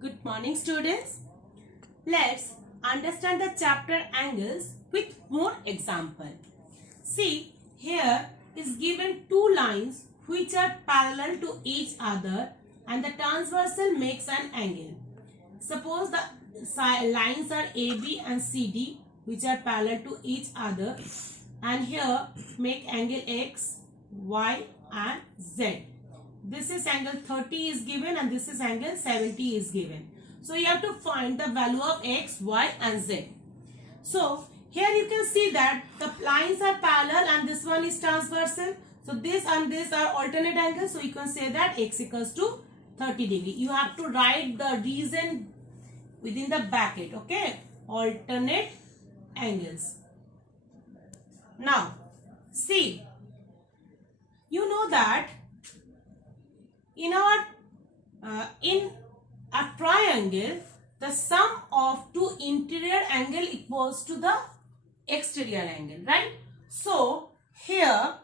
Good morning, students. Let's understand the chapter angles with more example. See, here is given two lines which are parallel to each other and the transversal makes an angle. Suppose the lines are AB and CD which are parallel to each other, and here make angle X, Y and Z. This is angle 30 is given and this is angle 70 is given. So you have to find the value of X, Y and Z. So here you can see that the lines are parallel and this one is transversal. So this and this are alternate angles. So you can say that X equals to 30 degree. You have to write the reason within the bracket. Okay. Alternate angles. Now see. You know that in a triangle, the sum of two interior angle equals to the exterior angle, right? So here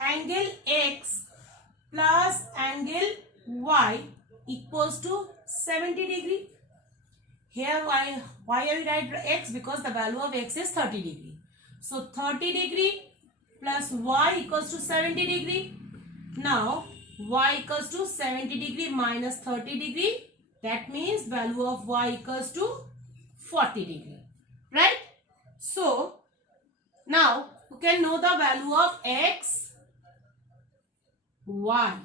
angle X plus angle Y equals to 70 degree. Here why I write X? Because the value of X is 30 degree. So 30 degree plus Y equals to 70 degree. Now Y equals to 70 degree minus 30 degree. That means value of Y equals to 40 degree. Right? So, now you can know the value of X, Y.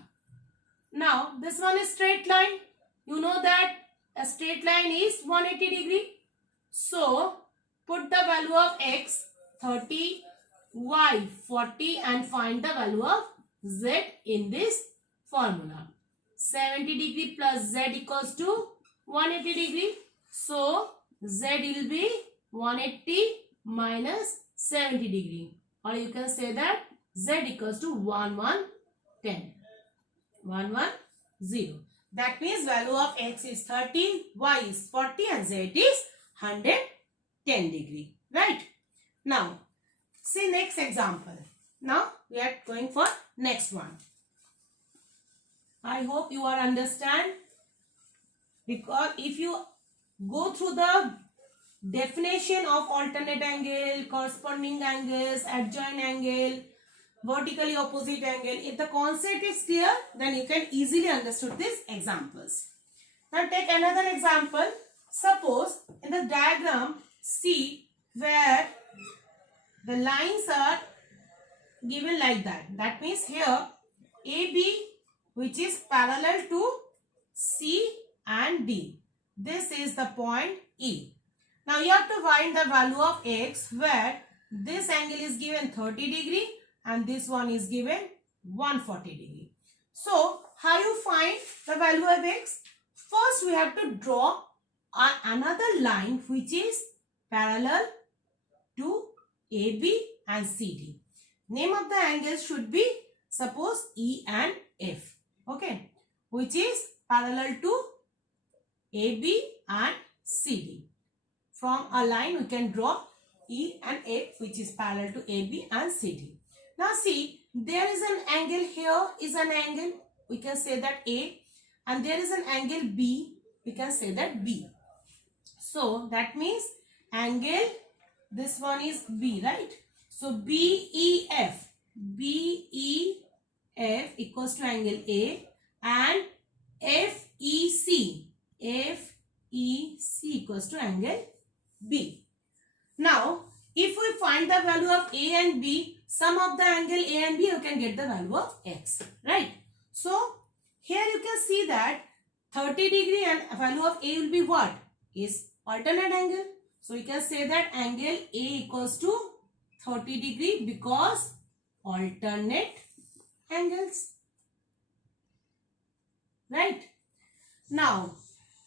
Now, this one is straight line. You know that a straight line is 180 degree. So, put the value of X 30, Y 40 and find the value of Z in this formula. 70 degree plus Z equals to 180 degree. So, Z will be 180 minus 70 degree. Or you can say that Z equals to 1110. 110. That means value of X is 30, Y is 40 and Z is 110 degree. Right? Now, see next example. Now, we are going for next one. I hope you are understand, because if you go through the definition of alternate angle, corresponding angles, adjoint angle, vertically opposite angle, if the concept is clear, then you can easily understand these examples. Now take another example. Suppose in the diagram see where the lines are given like that. That means here AB which is parallel to C and D. This is the point E. Now you have to find the value of X where this angle is given 30 degree and this one is given 140 degree. So how you find the value of X? First we have to draw another line which is parallel to AB and CD. Name of the angles should be suppose E and F. Okay, which is parallel to AB and CD. From a line we can draw E and F which is parallel to AB and CD. Now see, there is an angle here is an angle, we can say that A, and there is an angle B, we can say that B. So that means angle, this one is B, right? So BEF equals to angle A and FEC equals to angle B. Now, if we find the value of A and B, sum of the angle A and B, you can get the value of X, right? So, here you can see that 30 degree and value of A will be what? Is alternate angle. So, you can say that angle A equals to 30 degree because alternate angles. Right? Now,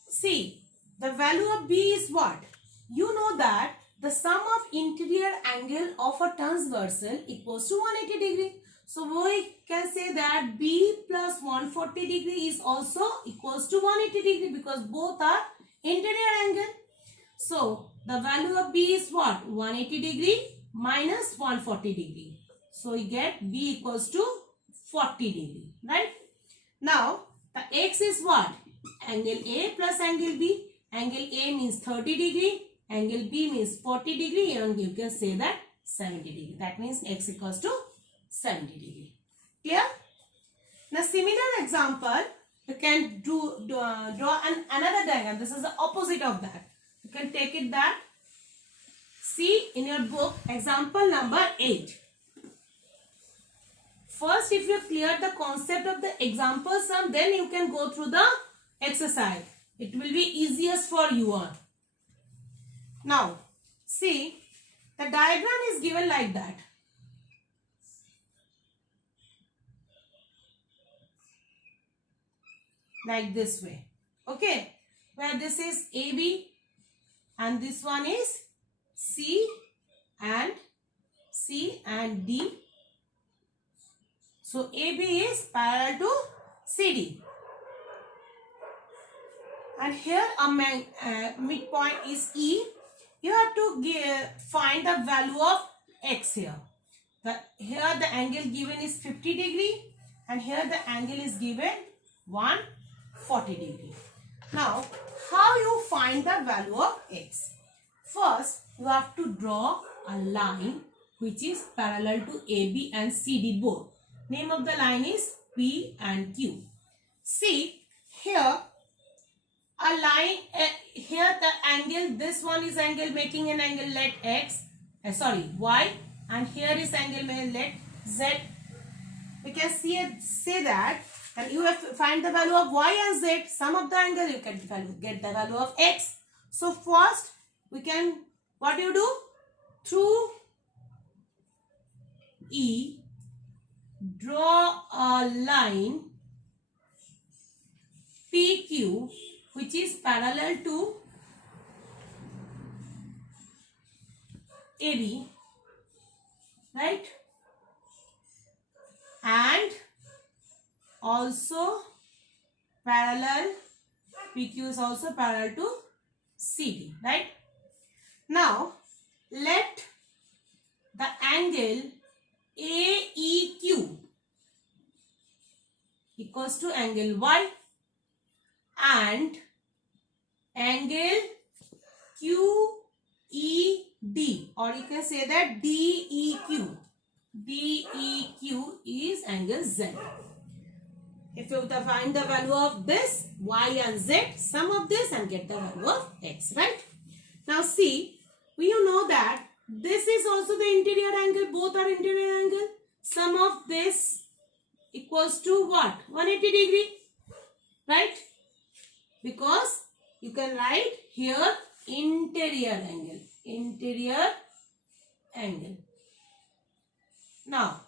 see, the value of B is what? You know that the sum of interior angle of a transversal equals to 180 degree. So, we can say that B plus 140 degree is also equals to 180 degree because both are interior angle. So, the value of B is what? 180 degree minus 140 degree. So, you get B equals to 40 degree, right? Now, the X is what? angle A plus angle B. Angle A means 30 degree, angle B means 40 degree, and you can say that 70 degree. That means x equals to 70 degree. Clear? Now similar example, you can draw another diagram. This is the opposite of that. You can take it that. See in your book example number 8. First, if you clear the concept of the example sum, then you can go through the exercise. It will be easiest for you all. Now, see, the diagram is given like that. Like this way. Okay. Where this is AB and this one is C and D. So AB is parallel to CD. And here a midpoint is E. You have to find the value of x here. Here the angle given is 50 degree and here the angle is given 140 degree. Now, how you find the value of x? First, you have to draw a line which is parallel to AB and CD both. Name of the line is P and Q. See, here a line, here the angle, this one is angle making an angle let Y, and here is angle let Z. We can say that, and you have to find the value of Y and Z. Sum of the angle, you can get the value of x. So first, we can, what you do? Through E, draw a line PQ which is parallel to AB, right? And also parallel, PQ is also parallel to CD, right? Now, let the angle AEQ equals to angle Y and angle QED, or you can say that DEQ. DEQ is angle Z. If you find the value of this Y and Z, sum of this and get the value of x, right? Now see, we know that this is also the interior angle, both are interior angle. Sum of this equals to what? 180 degree, right? Because you can write here interior angle. Interior angle. Now,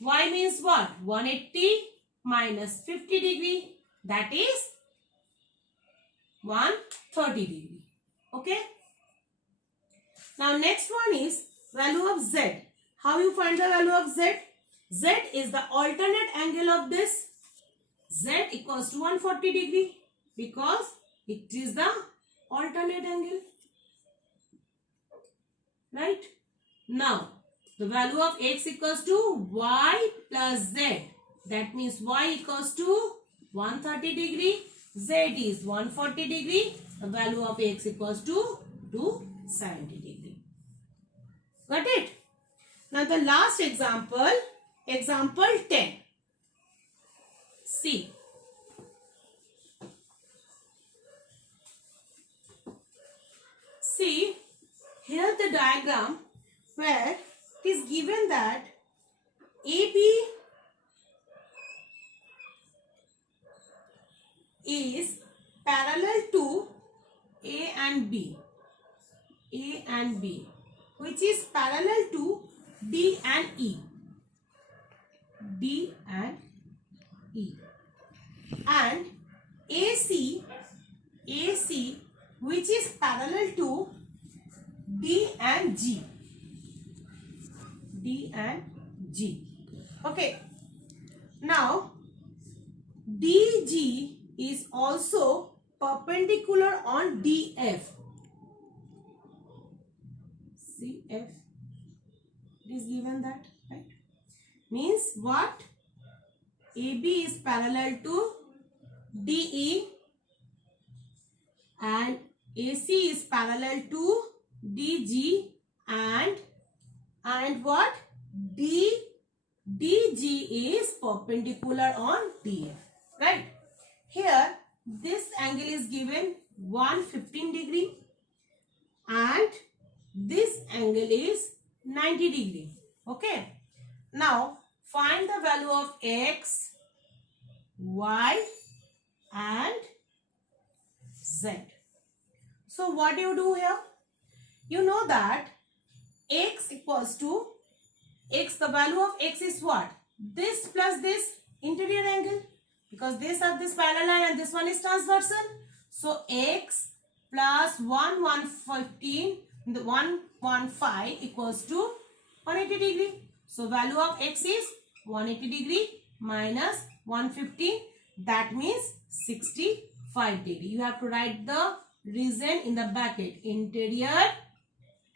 Y means what? 180 minus 50 degree. That is 130 degree. Okay. Now, next one is value of Z. How you find the value of Z? Z is the alternate angle of this. Z equals to 140 degree because it is the alternate angle. Right? Now, the value of x equals to Y plus Z. That means Y equals to 130 degree. Z is 140 degree. The value of x equals to 270 degree. Got it? Now the last example, example 10. See. See, here the diagram where it is given that AB is parallel to A and B. A and B, which is parallel to D and E. D and E. And AC, which is parallel to D and G. D and G. Okay. Now, DG is also perpendicular on DF. CF, it is given that, right? Means what? AB is parallel to DE and AC is parallel to DG and what? DG is perpendicular on DF, right? Here this angle is given 115 degree and this angle is 90 degree. Okay. Now find the value of X, Y and Z. So what do you do here? You know that X equals to X, the value of X is what? This plus this interior angle, because this have this parallel line and this one is transversal. So X plus 115 equals to 180 degree. So value of X is 180 degree minus 115, that means 65 degree. You have to write the reason in the bracket, interior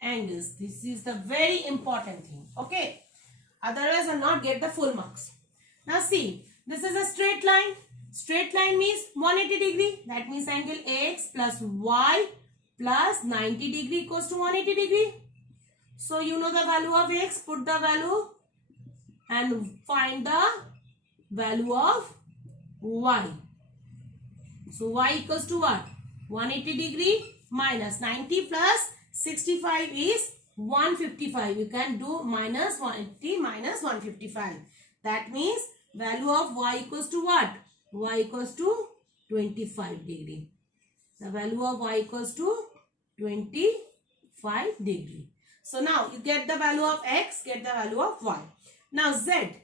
angles. This is the very important thing. Okay. Otherwise, I will not get the full marks. Now see, this is a straight line. Straight line means 180 degree. That means angle X plus Y plus 90 degree equals to 180 degree. So you know the value of X. Put the value and find the value of Y. So Y equals to what? 180 degree minus 90 plus 65 is 155. You can do minus 180 minus 155. That means value of Y equals to what? Y equals to 25 degree. The value of Y equals to 25 degree. So now you get the value of X, get the value of Y. Now Z.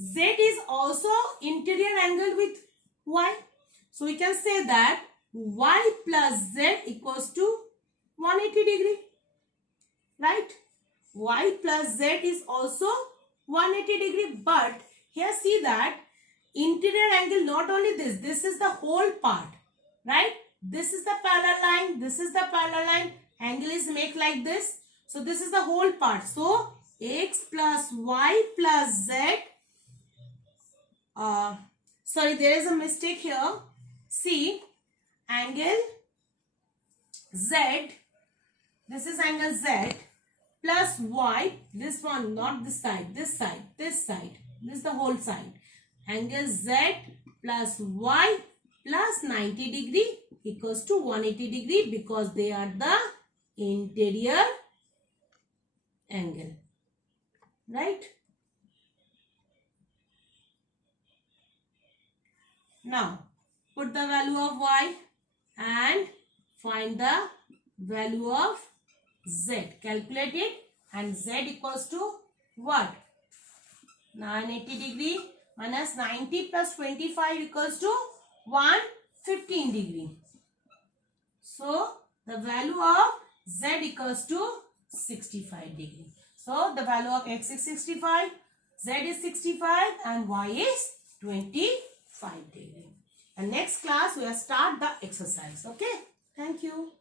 Z is also interior angle with Y. So we can say that Y plus Z equals to 180 degree. Right? Y plus Z is also 180 degree. But here see that interior angle, not only this is the whole part. Right? This is the parallel line. This is the parallel line. Angle is made like this. So this is the whole part. So X plus Y plus Z. Sorry, there is a mistake here. See, angle Z. This is angle Z plus Y. This one, not this side. This side. This side. This is the whole side. Angle Z plus Y plus 90 degree equals to 180 degree because they are the interior angle. Right? Now, put the value of Y and find the value of Z. Calculate it and Z equals to what? 980 degree minus 90 plus 25 equals to 115 degree. So, the value of Z equals to 65 degree. So, the value of X is 65, Z is 65 and Y is 25 degree. And next class we will start the exercise. Okay. Thank you.